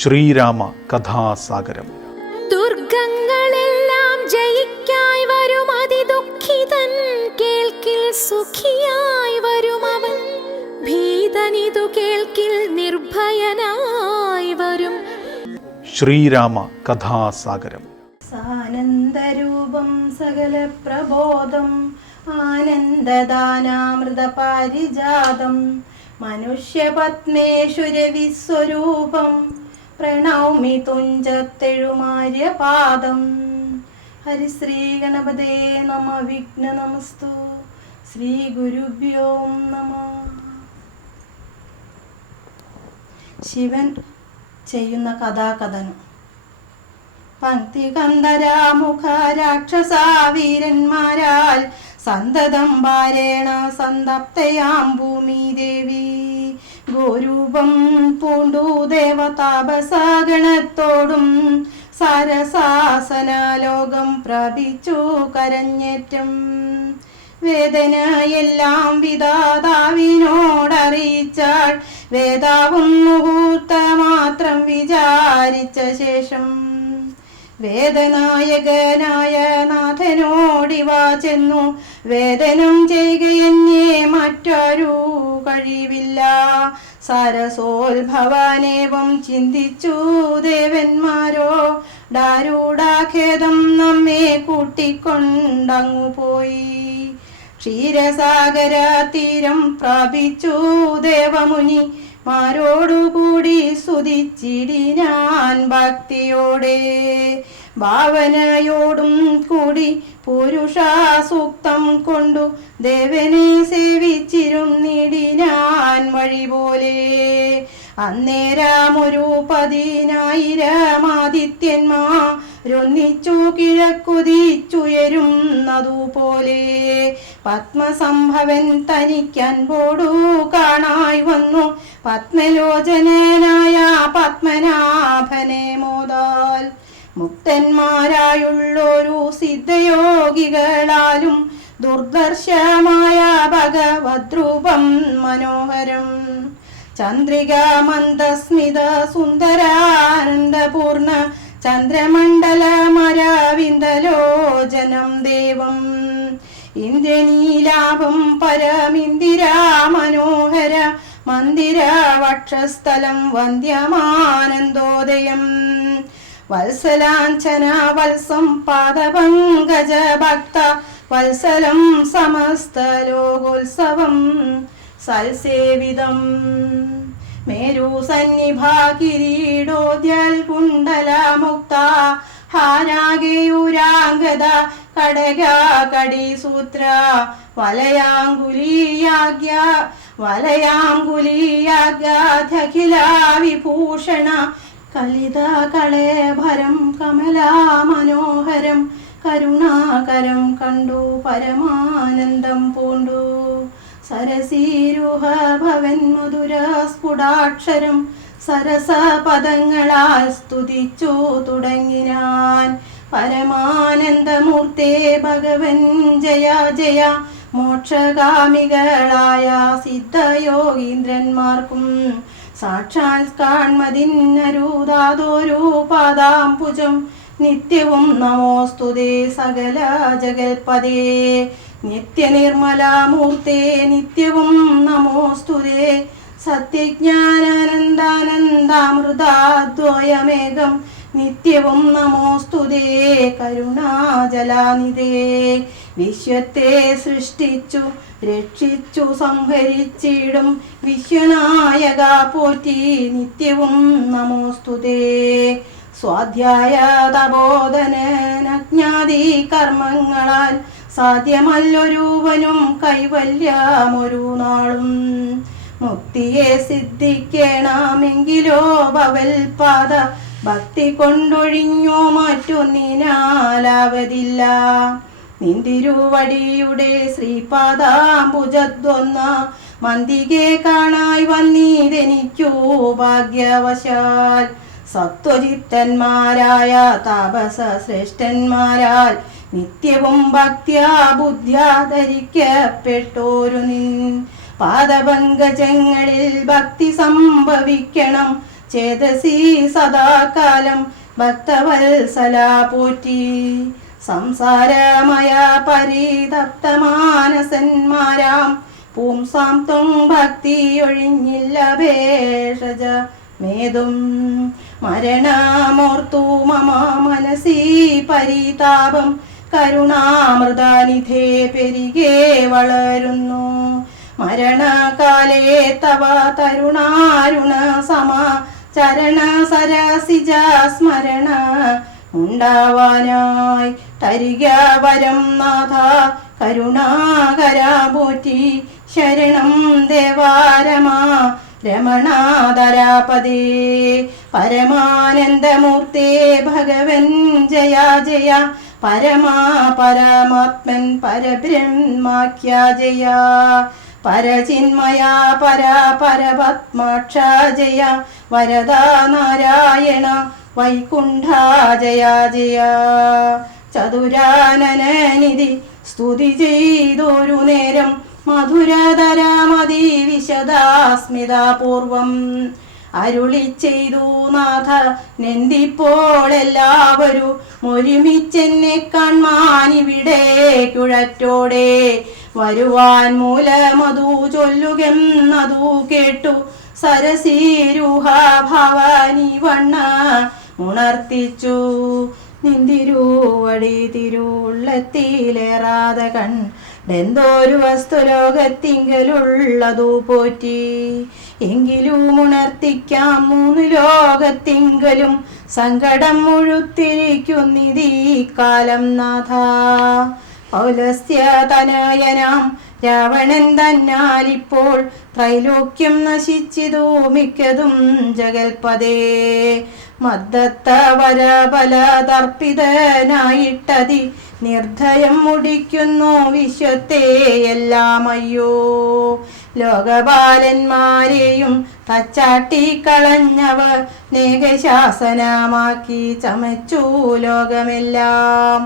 ശ്രീരാമ കഥാസാഗരം. ദുർഗങ്ങളെല്ലാം ജയിക്കായി വരും അതിദുഃഖിതൻ കേൾക്കിൽ സുഖിയായി വരും അവൻ. ഭീതനിതു കേൾക്കിൽ നിർഭയനായി വരും. ശ്രീരാമ കഥാസാഗരം. സാനന്ദരൂപം സകല പ്രബോധം ആനന്ദദാനാമൃത പാരിജാതം മനുഷ്യപത്മേശ്വരവിസ്വരൂപം പ്രണൗമി തുഞ്ചത്തെഴുമാര്യ പാദം. ഹരിശ്രീ ഗണപതേ നമ വിഘ്ന നമസ്തു. ശ്രീ ഗുരുഭ്യോ നമ. ശിവൻ ചെയ്യുന്ന കഥാകഥനം. പങ്ക്തി കന്ദരാമുഖ രാക്ഷസാവീരന്മാരാൽ സന്തതം ഭാരേണ സന്തപ്തയാം ഭൂമി ദേവി. ഗോരൂപം പൂണ്ടു ദേവതാപസാഗണത്തോടും സരസാസനാലോകം പ്രാപിച്ചു കരഞ്ഞേറ്റം. വേദനയെല്ലാം വിധാതാവിനോടറിയിച്ചാൾ വേദാവും മുഹൂർത്ത മാത്രം വിചാരിച്ച ശേഷം വേദനായകനായ നാഥനോടിവാ ചെന്നു. വേദനം ചെയ്യുകയെന്നേ മറ്റൊരു കഴിവില്ല. സരസോത്ഭവാനേവം ചിന്തിച്ചു ദേവന്മാരോ. ഡാരൂഢാഖേദം നമ്മെ കൂട്ടിക്കൊണ്ടങ്ങു പോയി. ക്ഷീരസാഗര തീരം പ്രാപിച്ചു ദേവമുനി. മാരോടുകൂടി സ്തുതിച്ചിടിനാൻ ഭക്തിയോടെ. ഭാവനയോടും കൂടി പുരുഷാസൂക്തം കൊണ്ടു ദേവനെ സേവിച്ചിരുന്നിടിനാൻ വഴി പോലെ അന്നേരമൊരു പതിനായിരമാദിത്യന്മാരൊന്നിച്ചു കിഴക്കുതിച്ചുയരുന്നതുപോലെ പത്മസംഭവൻ തനിക്കൻപോടു കാണായി വന്നു. പത്മലോചനായ പത്മനാഭനെ മോദാൽ മുക്തന്മാരായുള്ളൊരു സിദ്ധയോഗികളാലും ദുർദർശമായ ഭഗവദ്രൂപം മനോഹരം. ചന്ദ്രിക മന്ദസ്മിത സുന്ദരാനന്ദപൂർണ ചന്ദ്രമണ്ഡലമരവിന്ദലോചനം ദേവം. ഇന്ദ്രനീലാഭം പരമിന്ദിരാ മനോഹര മന്ദിര വക്ഷസ്ഥലം വന്ദ്യമാനന്ദോദയം വത്സലാഞ്ചന വത്സം പാദപങ്കജ ഭക്ത വത്സലം സമസ്ത ലോകോത്സവം സൽസേവിതം. മേരു സന്നിഭാ കിരീടോദ്യൽ കുണ്ടല മുക്ത ഹാനാഗയൂരാംഗത കടക കടിസൂത്ര. വലയാങ്കുലീയാഗ്യ വലയാങ്കുലീയാഗ്യാഖില വിഭൂഷണ കലിത കളേഭരം കമലാ മനോഹരം കരുണാകരം കണ്ടു പരമാനന്ദം പൂണ്ടു. സരസീരുഹ ഭവൻ മധുര സ്ഫുടാക്ഷരം സരസപദങ്ങളാൽ സ്തുതിച്ചു തുടങ്ങിനാൻ. പരമാനന്ദമൂർത്തേ ഭഗവൻ ജയ ജയ. മോക്ഷകാമികളായ സിദ്ധയോഗീന്ദ്രന്മാർക്കും സാക്ഷാൽ കാൺമതിന്നരുതാതൊരു പാദാംബുജം നിത്യവും നമോസ്തുതേ സകല ജഗൽപദേ നിത്യനിർമ്മലാമൂർത്തേ നിത്യവും നമോസ്തുതേ സത്യജ്ഞാനാനന്ദാനന്ദാമൃതാദ്വയമേകം നിത്യവും നമോസ്തുതേ കരുണാജലാനിതേ. വിശ്വത്തെ സൃഷ്ടിച്ചു രക്ഷിച്ചു സംഹരിച്ചിടും. വിശ്വനായക പോറ്റി നിത്യവും നമോസ്തുതേ. സ്വാധ്യായ തബോധനജ്ഞാതി കർമ്മങ്ങളാൽ സാധ്യമല്ലൊരുവനും കൈവല്യമൊരു നാളും മുക്തിയെ സിദ്ധിക്കണമെങ്കിലോ ഭവൽപാദ ഭക്തി കൊണ്ടൊഴിഞ്ഞോ മറ്റൊന്നിനാലാവതില്ല നിന്തിരുവടിയുടെ ശ്രീപാദാംബുജദ്വന്ന മന്തികെ കാണായി വന്നീതെനിക്കു ഭാഗ്യവശാൽ. സത്വജിത്തന്മാരായ താപസ ശ്രേഷ്ഠന്മാരാൽ നിത്യവും ഭക്തിയാ ബുദ്ധ്യാ ധരിക്കപ്പെട്ടോരു നിൻ. പാദപങ്കജങ്ങളിൽ ഭക്തി സംഭവിക്കണം. ചേതസി സദാകാലം ഭക്തവത്സല പോറ്റി. സംസാരമയ പരിതപ്തമാനസന്മാരാം. പൂംസാം ത്വം ഭക്തി ഒഴിഞ്ഞില്ല ഭേഷജ മേതും. മരണമോർത്തു മമ മനസി പരിതാപം. കരുണാമൃതാനിധേ പെരികെ വളരുന്നു. മരണകാലേ തവ തരുണാരുണ സമ ചരണ സരസിജ സ്മരണ ഉണ്ടാവാനായി തരിക വരം നാഥ കരുണാകര പോറ്റി ശരണം ദേവാരമാ രമണാധരാപദേ പരമാനന്ദമൂർത്തേ ഭഗവൻ ജയ ജയ പരമാ പരമാത്മൻ പരബ്രഹ്മാഖ്യ ജയ പരചിന്മയ പര പരപത്മാക്ഷ ജയ വരദ നാരായണ വൈകുണ്ഠ ജയ ജയ ചതുരാനനനിധി സ്തുതി ചെയ്തൊരു നേരം മധുരതരമതി വിശദാസ്മിതാപൂർവം. അരുളി ചെയ്തു നാഥ നെന്തിപ്പോൾ എല്ലാവരും ഒരുമിച്ചെന്നെ കാൺമാനിവിടെ കുഴറ്റോടെ വരുവാൻ മൂലമതു ചൊല്ലുകെന്നതു കേട്ടു സരസീരുഹ ഭവാനി വണ്ണ ഉണർത്തിച്ചു. നിന്തിരുവടി തിരുള്ളത്തിലേറാതെ കണ്ടെന്തോരു വസ്തുലോകത്തിങ്കലുള്ളതു പോറ്റി. എങ്കിലും ഉണർത്തിക്കാം മൂന്ന് ലോകത്തിങ്കലും സങ്കടം മുഴുത്തിരിക്കുന്നിതീ കാലം നാഥ. പൗലസ്ത്യ തനയനാം രാവണൻ തന്നാലിപ്പോൾ ത്രൈലോക്യം നശിച്ചിതു മിക്കതും ജഗൽപദേ മദ്ദത്ത വരബല തർപ്പിതനായിട്ടതി നിർദ്ധയം മുടിക്കുന്നു വിശ്വത്തെ എല്ലാം അയ്യോ ലോകപാലന്മാരെയും തച്ചാട്ടി കളഞ്ഞവർ നേകശാസനമാക്കി ചമച്ചു ലോകമെല്ലാം.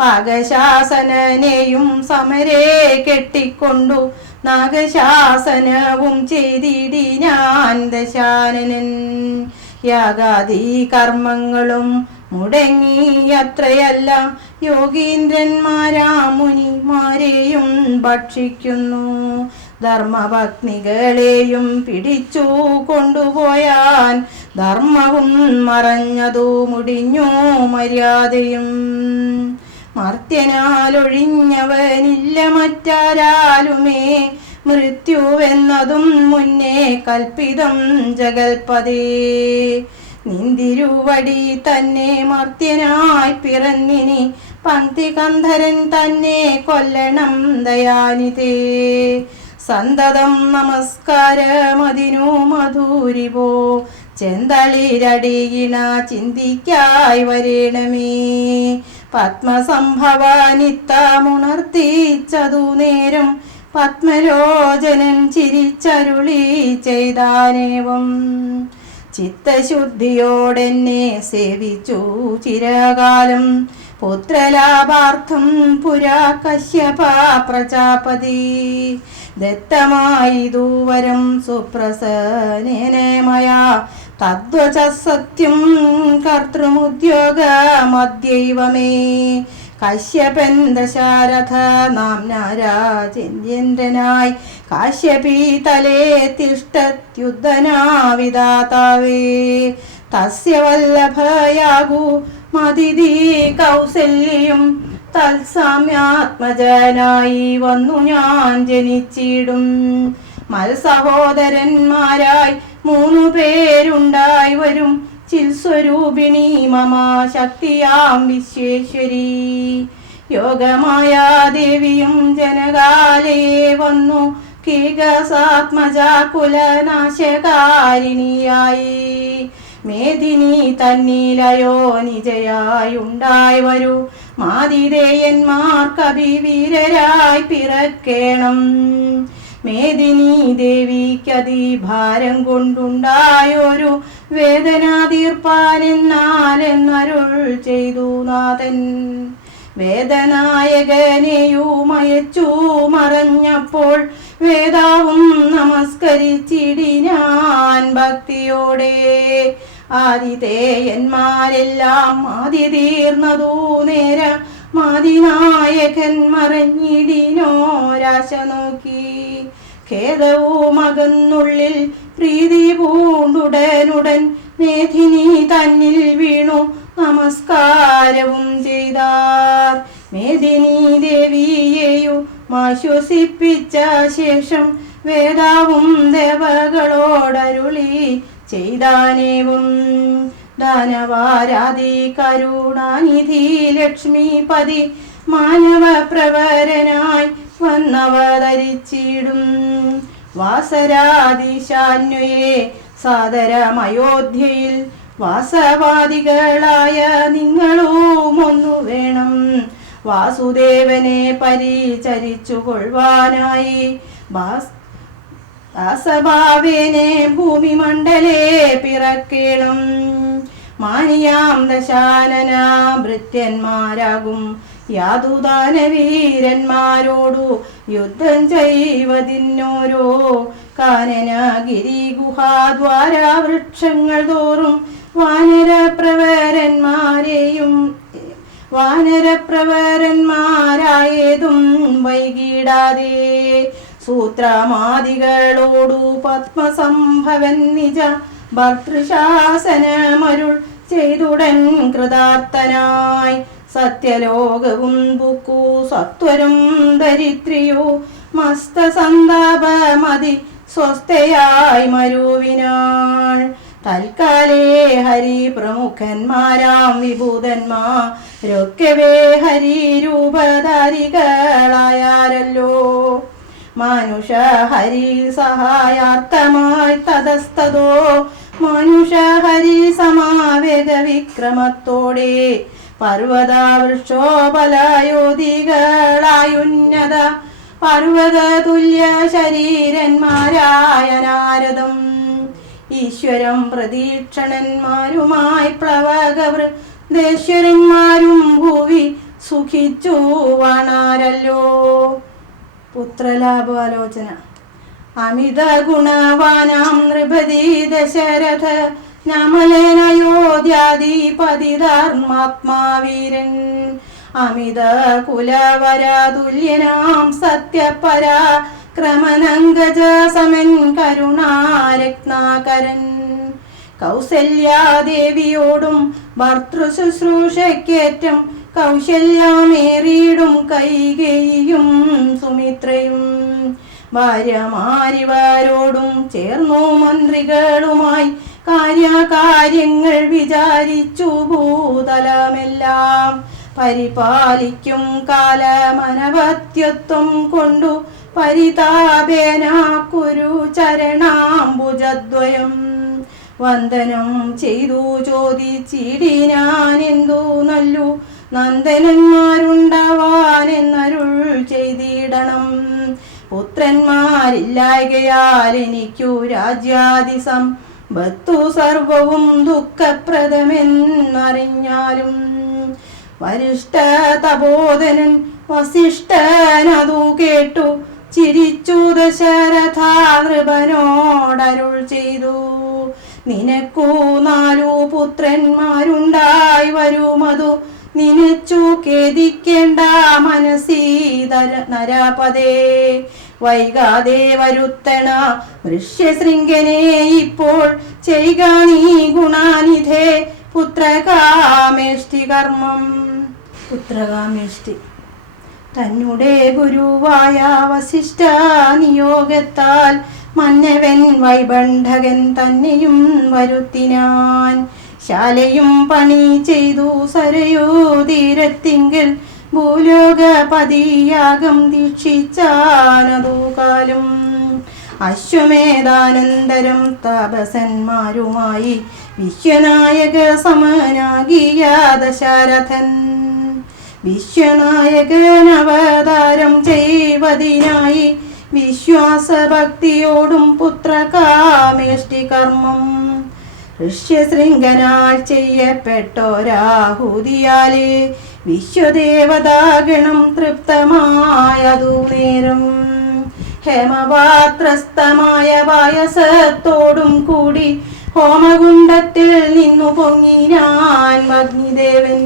പാകശാസനനെയും സമരെ കെട്ടിക്കൊണ്ടു നാഗശാസനവും ചെയ്തിടി ഞാൻ ദശാനനൻ. യാഗാദി കർമ്മങ്ങളും മുടങ്ങിയത്രയല്ല യോഗീന്ദ്രന്മാരാ മുനിമാരെയും ഭക്ഷിക്കുന്നു. ധർമ്മഭഗ്നികളെയും പിടിച്ചു കൊണ്ടുപോയാൻ ധർമ്മവും മറഞ്ഞതു മുടിഞ്ഞു മര്യാദയും. മർത്യനാലൊഴിഞ്ഞവനില്ല മറ്റാരാലുമേ. മൃത്യുവെന്നതും മുന്നേ കൽപ്പിതം ജഗൽപതേ. നിന്തിരുവടി തന്നെ മർത്യനായി പിറന്നിനി പന്തികന്ധരൻ തന്നെ കൊല്ലണം ദയാനിതേ. സന്തതം നമസ്കാരമതിനു മധൂരിവോ. ചെന്തളിരടിയിണ ചിന്തിക്കായി വരേണമേ. പത്മസംഭവാനിത്തമുണർത്തിച്ചതു നേരം പത്മരോചനൻ ചിരിച്ചരുളി ചെയ്താനേവം. ചിത്തശുദ്ധിയോടെന്നെ സേവിച്ചു ചിരകാലം. പുത്രലാഭാർത്ഥം പുരാ കശ്യപ പ്രജാപതി. ദത്തമായി ദൂവരം സുപ്രസനേനമയാ തദ്വച സത്യം കർത്തൃമുദ്യോഗമദ്യൈവ മേ കശ്യപൻ ദശാരഥ നാംന രാജേന്ദ്രനായി കാശ്യപീതലേ തിഷ്ടത്യുദ്ധനാവിദാതാവേ. തസ്യ വല്ലഭയാകു മതിഥി കൗസല്യം തത്സാമ്യാത്മജനായി വന്നു ഞാൻ ജനിച്ചിടും. മത്സഹോദരന്മാരായി മൂന്നു പേരുണ്ടായി വരും. ചിൽസ്വരൂപിണി മമ ശക്തിയാം വിശ്വേശ്വരി. യോഗമായ ദേവിയും ജനകാലയെ വന്നു. കീകസാത്മജ കുലനാശകാരിണിയായി മേദിനി തന്നിലയോ നിജയായുണ്ടായി വരൂ. മാതിരേയന്മാർ കവിവീരരായി പിറക്കേണം. മേദിനി ദേവിക്കതി ഭാരം കൊണ്ടുണ്ടായൊരു വേദന തീർപ്പാനെന്നാലെന്നരുൾ ചെയ്തു നാഥൻ. വേദനായകനെയുമയച്ചു മറഞ്ഞപ്പോൾ വേദാവും നമസ്കരിച്ചിടിനാൻ ഭക്തിയോടെ. ആദിതേയന്മാരെല്ലാം ആദി തീർന്നതു നേര മാതിനായകൻ മറഞ്ഞിടിനോരാശ നോക്കി. ഖേദവും അകന്നുള്ളിൽ പ്രീതി പൂണ്ടുടനുടൻ മേധിനി തന്നിൽ വീണു നമസ്കാരവും ചെയ്താർ. മേദിനി ദേവിയെയു ആശ്വസിപ്പിച്ച ശേഷം വേദാവും ദേവകളോടരുളി ചെയ്താനേവും. ദാനവാരാധി കരുണാനിധി ലക്ഷ്മിപതി മാനവ പ്രവരനായി വന്നവതരിച്ചിടും വാസരാദിശാന്വയെ സാദരമയോധ്യയിൽ വാസവാദികളായ നിങ്ങളും ഒന്നു വേണം. വാസുദേവനെ പരിചരിച്ചു കൊള്ളുവാനായി ഭൂമി മണ്ഡലേ പിറക്കേണം. മാനിയാം ദശാനന ഭൃത്യന്മാരാകും യാതുദാനവീരന്മാരോടു യുദ്ധം ചെയ്വതിന്നോരോ? കാനനഗിരി ഗുഹാദ്വാര വൃക്ഷങ്ങൾ തോറും വാനര പ്രവരന്മാരെയും വാനരപ്രവരന്മാരായതും വൈകിടാതെ. സൂത്രമാദികളോടു പത്മസംഭവൻ നിജ ഭർത്തൃശാസനമരുൾ ചെയ്തുടൻ കൃതാർത്ഥനായി. സത്യലോകവും ബുക്കു സത്വരും ദരിദ്രിയോ മസ്തസന്താപമതി സ്വസ്ഥയായി മരുവിനാൾ. തൽക്കാലേ ഹരി പ്രമുഖന്മാരാം വിഭൂതന്മാരൊക്കവേ ഹരി രൂപധാരികളായാരല്ലോ മനുഷ ഹരി സഹായാർത്ഥമായി തതസ്തതോ. മനുഷ ഹരി സമാവേഗ വിക്രമത്തോടെ പർവത പർവത തുല്യ ശരീരന്മാരായ നാരദം ഈശ്വരം പ്രതീക്ഷണന്മാരുമായി പ്ലവകവൃദേശ്വരന്മാരും ഭൂവി സുഖിച്ചു വാണാരല്ലോ. പുത്രലാഭാലോചന. അമിത ഗുണവാനാം നൃപതി ദശരഥ നമലേനയോധ്യാധിപതിധർമാത്മാവീരൻ അമിത കുലവരാതുല്യനാം സത്യപര ക്രമനങ്കജ സമൻ കരുണാരത്നാകരൻ. കൗസല്യാദേവിയോടും ഭർത്തൃശുശ്രൂഷയ്ക്കേറ്റം കൗശല്യമേറിയിടും കൈകേയും സുമിത്രയും. ഭാര്യമാരിവാരോടും ചേർന്നു മന്ത്രികളുമായി കാര്യകാര്യങ്ങൾ വിചാരിച്ചു ഭൂതലമെല്ലാം പരിപാലിക്കും കാലമനവത്യത്വം കൊണ്ടു പരിതാപേന കുരു ചരണാംബുജദ്വയം. വന്ദനം ചെയ്തു ചോദിച്ചിടിനാനെന്തു നല്ലു? നന്ദനന്മാരുണ്ടാവാൻ എന്നരുൾ ചെയ്തിടണം. പുത്രന്മാരില്ലായകയാൽ എനിക്കു രാജ്യാതിസം ബത്തു സർവവും ദുഃഖപ്രദമെന്നറിഞ്ഞാലും വരിഷ്ഠ തപോധനൻ വസിഷ്ഠനതു കേട്ടു ചിരിച്ചു ദശരഥ നൃപനോടരുൾ ചെയ്തു. നിനക്കു നാലു പുത്രന്മാരുണ്ടായി വരുമതു നിനച്ചു ഖേദിക്കേണ്ട മനസീതര നരപദേ വൈകാതെ വരുത്തണ വൃഷ്യശൃംഗനെ ഇപ്പോൾ ചെയ്യുക നീ ഗുണാനിധേ പുത്രകാമേഷ്ടി കർമ്മം. പുത്രകാമേഷ്ടി. തന്നുടെ ഗുരുവായ വസിഷ്ഠ നിയോഗത്താൽ മന്നവൻ വൈബണ്ഠകൻ തന്നെയും വരുത്തിനാൻ. ശാലയും പണി ചെയ്തു സരയോ തീരത്തിങ്കിൽ ഭൂലോകപതിയാകം ദീക്ഷിച്ചാനതു കാലം അശ്വമേധാനന്തരം താപസന്മാരുമായി വിശ്വനായക സമനാകിയ ദശരഥൻ. വിശ്വനായകനവതാരം ചെയ്വതിനായി വിശ്വാസഭക്തിയോടും പുത്രകാമേഷ്ടി കർമ്മം ഋഷ്യശൃംഗനാൽ ചെയ്യപ്പെട്ടോരാഹുതിയാലേ വിശ്വദേവതാഗണം തൃപ്തമായതു നേരം ഹേമപാത്രസ്ഥമായ പായസത്തോടും കൂടി ഹോമകുണ്ടത്തിൽ നിന്നു പൊങ്ങി ഞാൻ അഗ്നിദേവൻ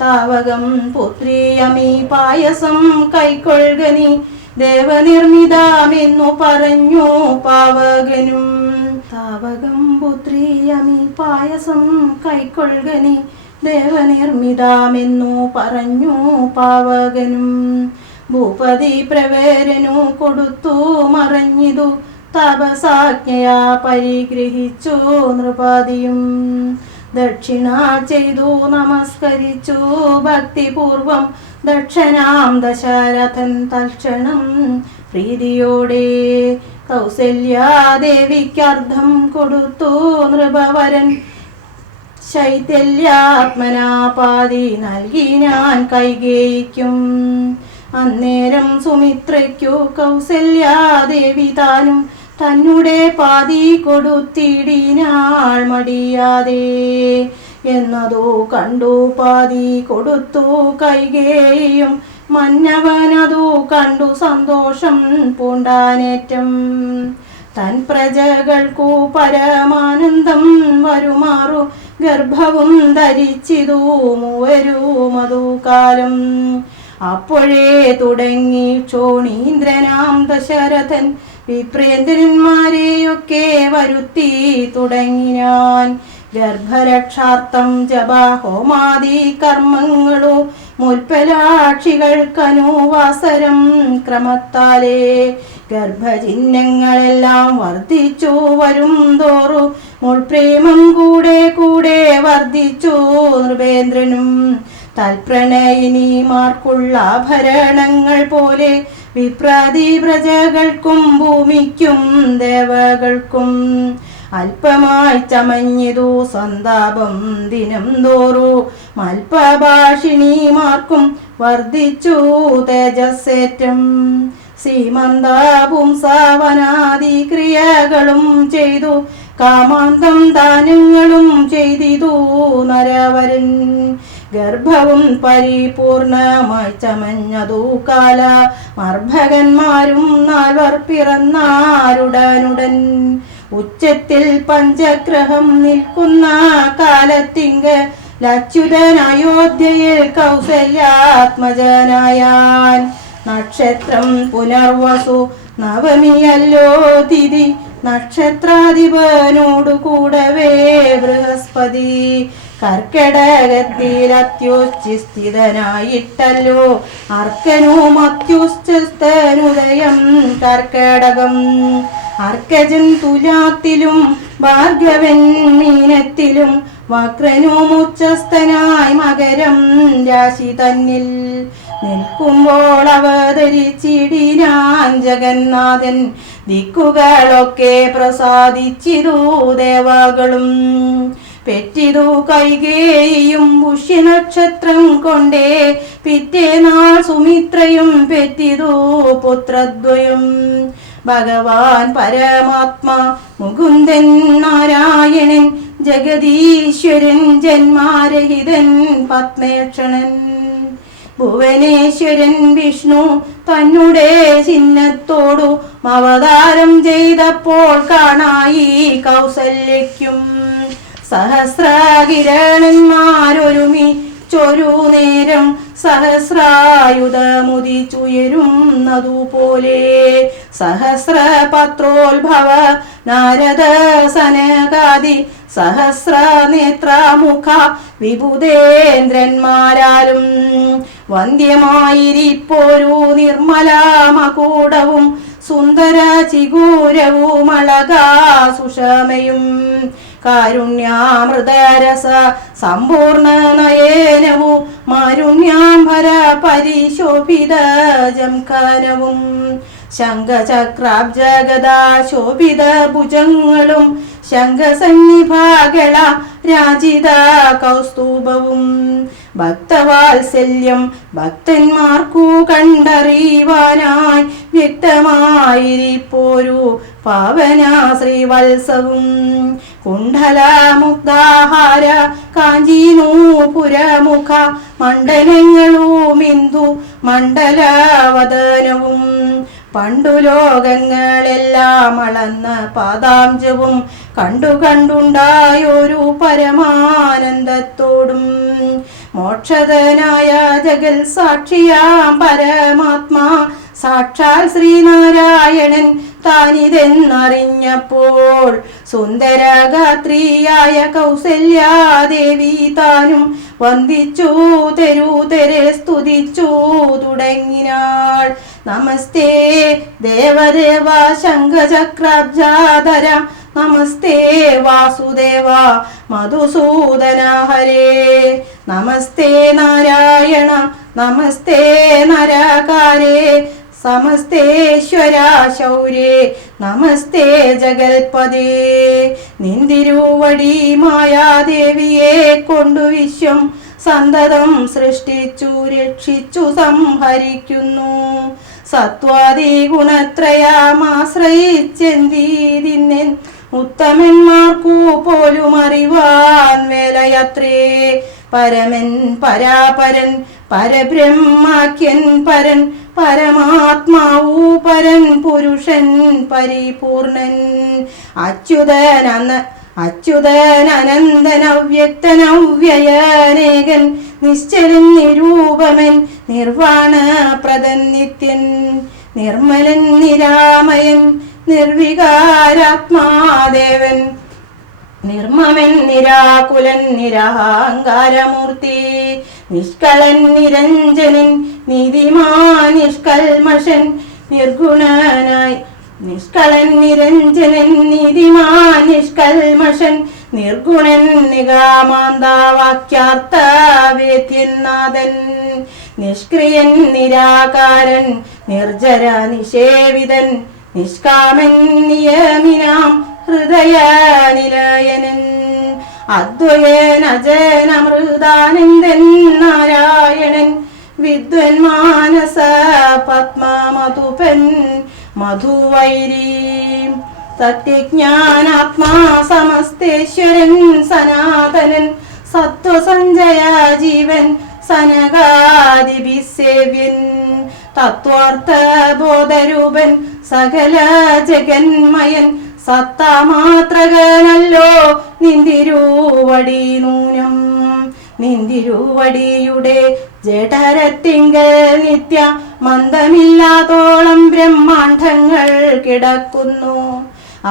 താവകം പുത്രിയമീ പായസം കൈക്കൊള്ളുക ദേവനിർമ്മിതാമെന്നു പറഞ്ഞു പാവകനും. താവകം പുത്രിയമീ പായസം കൈക്കൊള്ളുക ദേവനിർമ്മിതാമെന്നു പറഞ്ഞു പാവകനും. ഭൂപതി പ്രവേരനു കൊടുത്തു മറഞ്ഞിതു. തപസാജ്ഞയാ പരിഗ്രഹിച്ചു നൃപാതിയും. ദക്ഷിണ ചെയ്തു നമസ്കരിച്ചു. ഭക്തിപൂർവം ദക്ഷനാം ദശരഥൻ തൽക്ഷണം പ്രീതിയോടെ കൗസല്യാദേവിക്കർദ്ധം കൊടുത്തു നൃപവരൻ. ശൈതല്യാത്മനാപാതി നൽകി ഞാൻ കൈകേയിക്കും. അന്നേരം സുമിത്രയ്ക്കു കൗസല്യാദേവി താനും തന്നെ പാതി കൊടുത്തിടിനാൾ മടിയാതെ. എന്നതു കണ്ടു പാതി കൊടുത്തു കൈകേയും മന്നവനതു കണ്ടു സന്തോഷം പൂണ്ടാനേറ്റം. തൻ പ്രജകൾക്കു പരമാനന്ദം വരുമാറു ഗർഭവും ധരിച്ചിതു മൂവരുമതു കാലം അപ്പോഴേ തുടങ്ങി ക്ഷോണീന്ദ്രനാം ദശരഥൻ വിപ്രേന്ദ്രന്മാരെയൊക്കെ വരുത്തി തുടങ്ങിനാൻ ഗർഭരക്ഷാർത്ഥം ജപ ഹോമാദി കർമ്മങ്ങളോ മുൽപ്പലാക്ഷികൾക്കനുവാസരം ക്രമത്താലേ ഗർഭചിഹ്നങ്ങളെല്ലാം വർദ്ധിച്ചു വരും തോറു മുൾപ്രേമം കൂടെ കൂടെ വർദ്ധിച്ചു നൃപേന്ദ്രനും തൽപ്രണയിനിമാർക്കുള്ള ഭരണങ്ങൾ പോലെ വിപ്രാതി പ്രജകൾക്കും ഭൂമിക്കും ദേവകൾക്കും അല്പമായി ചമഞ്ഞിതു സന്താപം ദിനം തോറു മൽപഭാഷിണിമാർക്കും വർദ്ധിച്ചു തേജസ്സേറ്റം. സീമന്ത സാവനാദി ക്രിയകളും ചെയ്തു കാമാന്തം ദാനങ്ങളും ചെയ്തിതു നരവരൻ. ഗർഭവും പരിപൂർണമായി ചമഞ്ഞതു കാല. മർഭകന്മാരും നാൽവർ പിറന്നാരുടനുടൻ. ഉച്ചത്തിൽ പഞ്ചഗ്രഹം നിൽക്കുന്ന കാലത്തിങ്ക ലച്യുതൻ അയോധ്യയിൽ കൗസല്യാത്മജനായാൻ. നക്ഷത്രം പുനർവസു നവമിയല്ലോ തിഥി. നക്ഷത്രാധിപനോടു കൂടവേ ബൃഹസ്പതി. കർക്കടകത്തിൽ അത്യുസ്ഥിതനായിട്ടല്ലോ അർക്കനും അത്യുസ്ഥനുദയം കർക്കടകം. അർക്കജൻ തുലാത്തിലും ഭാർഗവൻ മീനത്തിലും വക്രനും ഉച്ചസ്ഥനായി മകരം രാശി തന്നിൽ. നിൽക്കുമ്പോൾ അവതരിച്ചിടിനാൻ ജഗന്നാഥൻ ദിക്കുകളൊക്കെ പ്രസാദിച്ചിതു ദേവകളും. പെറ്റിതു കൈകേയും പുഷ്യനക്ഷത്രം കൊണ്ടേ പിറ്റേനാൾ സുമിത്രയും പെറ്റിതു പുത്രദ്വയം. ഭഗവാൻ പരമാത്മാ മുകുന്ദൻ നാരായണൻ ജഗദീശ്വരൻ ജന്മാരഹിതൻ പത്മേക്ഷണൻ ഭുവനേശ്വരൻ വിഷ്ണു തന്നെ ചിഹ്നത്തോടു അവതാരം ചെയ്തപ്പോൾ കാണായി കൗസല്യയ്ക്കും. സഹസ്രകിരണന്മാരൊരുമിച്ചൊരു നേരം സഹസ്രായുധമുദിച്ചുയരുന്നതുപോലെ. സഹസ്രപത്രോത്ഭവ നാരദ സനകാദി സഹസ്രനേത്രമുഖ വിഭുദേന്ദ്രന്മാരാലും വന്ധ്യമായിരിപ്പോരു നിർമ്മലാമകൂടവും സുന്ദര ചികൂരവും അളകാ സുഷമയും. കാരുണ്യാമൃതരസ സമ്പൂർണ നയനവും മാരുണ്യാംബര പരിശോഭിത ജംകാരവും. ശംഖചക്രാബ്ജഗദാ ശോഭിത ഭുജങ്ങളും ശംഖസന്നിഭാഗള രാജിത കൗസ്തൂപവും. ഭക്തവാത്സല്യം ഭക്തന്മാർക്കു കണ്ടറിയുവാനായി വ്യക്തമായിരിപ്പോരു പാവന ശ്രീവത്സവും. കുണ്ഡല കാഞ്ചീനു കാഞ്ചീനൂപുരമുഖ മണ്ഡലങ്ങളൂ മിന്ദു മണ്ഡലവദനവും പണ്ടു ലോകങ്ങളെല്ലാം അളന്ന പാദാംജവും കണ്ടു കണ്ടുണ്ടായൊരു പരമാനന്ദത്തോടും. മോക്ഷതനായ ജഗൽ സാക്ഷിയാം പരമാത്മാ സാക്ഷാൽ ശ്രീനാരായണൻ താനിതെന്നറിഞ്ഞപ്പോൾ സുന്ദരഗാത്രിയായ കൗസല്യാദേവി താനും വന്ദിച്ചു തെരുതെരെ സ്തുതിച്ചു തുടങ്ങിനാൾ. നമസ്തേ ദേവദേവ ശംഖചക്രാബ്ജാധര നമസ്തേ വാസുദേവ മധുസൂദന ഹരേ. നമസ്തേ നാരായണ. നമസ്തേ നരകാരേ. സമസ്തേശ്വര ശൗരേ നമസ്തേ ജഗൽപതേ. നിന്തിരുവടി മായാദേവിയെ കൊണ്ടു വിശ്വം സന്തതം സൃഷ്ടിച്ചു രക്ഷിച്ചു സംഹരിക്കുന്നു. സത്വാദി ഗുണത്രയാമാശ്രയിച്ചെന്തീതിന്നെൻ ഉത്തമന്മാർക്കു പോലും അറിവാൻ വേലയത്രേ. പരമൻ പരാപരൻ പരബ്രഹ്മാക്യൻ പരൻ പരമാത്മാവൂ പരൻ പുരുഷൻ പരിപൂർണൻ. അച്യുതൻ അന്ന് അച്യുതൻ അനന്തൻ അവ്യക്തൻ അവ്യയനേകൻ നിശ്ചലൻ നിരൂപമൻ നിത്യൻ. നിർമ്മലൻ നിരാമയൻ നിർവികാരാത്മാദേവൻ. നിർമ്മമൻ നിരാകുലൻ നിരാഹങ്കാരമൂർത്തി നിഷ്കളൻ നിരഞ്ജനൻ നീതിമാൻ നിഷ്കൽമഷൻ നിർഗുണനായി നിഷ്കളൻ നിരഞ്ജനൻ നീതിമാൻ നിഷ്കൽമഷൻ നിർഗുണൻ നിഗാമാന്താവാക്യാർത്ഥ വേദ്യനാഥൻ നിഷ്ക്രിയൻ നിരാകാരൻ നിർജര നിഷേവിതൻ നിഷ്കാമൻ നിയമിനാം ഹൃദയ നിലയനൻ അദ്വയൻ അജനമൃതാനന്ദൻ നാരായണൻ. വിദ്വൻ മാനസ പത്മമധുപൻ മധുവൈരീ. സത്യജ്ഞാനാത്മാ സമസ്തേശ്വരൻ സനാതനൻ. സത്വസഞ്ജയ ജീവൻ സനകാദിഭിസേവ്യൻ തത്വാർത്ഥ ബോധരൂപൻ സകല ജഗന്മയൻ. സത്തമാത്രകനല്ലോ നിന്തിരുവടി നൂനം. നിന്തിരുവടിയുടെ ജഠരത്തിങ്കൽ നിത്യ മന്ദമില്ലാത്തോളം ബ്രഹ്മാണ്ഡങ്ങൾ കിടക്കുന്നു.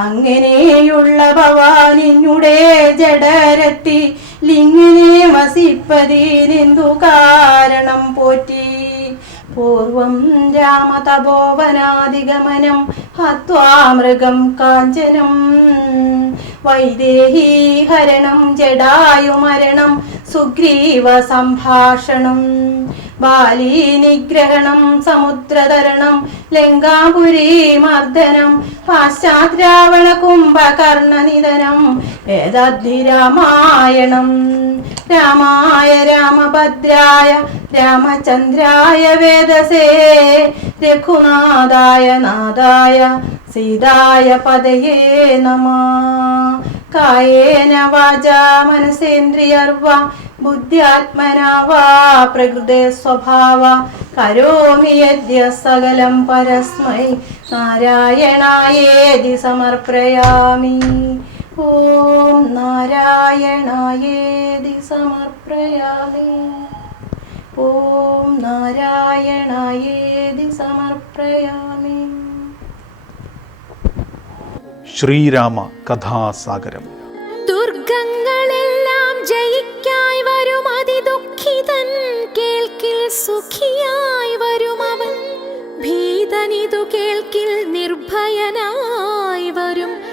അങ്ങനെയുള്ള ഭവാനിന്നുടെ ജഡരത്തി ലിങ്ങിനെ വസിപ്പതിനെന്തു കാരണം പോറ്റി. പൂർവം രാമതപോവനാദിഗമനം ഹത്വാമൃഗം കാഞ്ചനം. വൈദേഹി ഹരണം ജഡായുമരണം സുഗ്രീവ സംഭാഷണം. ബാലീ നിഗ്രഹണം സമുദ്രതരണം ലങ്കാപുരി മർദ്ദനം പാശ്ചാത്രാവണ കുംഭകർണനിധനം വേദാദ്രി രാമായണം. രാമായ രാമഭദ്രായ രാമചന്ദ്രായ വേദസേ രഘുനാഥായ നാഥായ സീതായ പദയേ നമ. കായേന വാച മനസേന്ദ്രിയർവ ബുദ്ധ്യാത്മനാ പ്രകൃതേ സ്വഭാവ. കരോമി യദ്യ സകലം പരസ്മൈ നാരായണായേതി സമർപ്പയാമി. ഓം നാരായണായേതി സമർപ്രയാമി ഓം നാരായണായേതി സമർപ്രയാമി ശ്രീരാമ കഥാസാഗരം. ദുർഗങ്ങളെല്ലാം ജയിക്കായി വരും അതിദുഃഖിതൻ. കേൾക്കിൽ സുഖിയായി വരും അവൻ. ഭീതനിതു കേൾക്കിൽ നിർഭയനായി വരും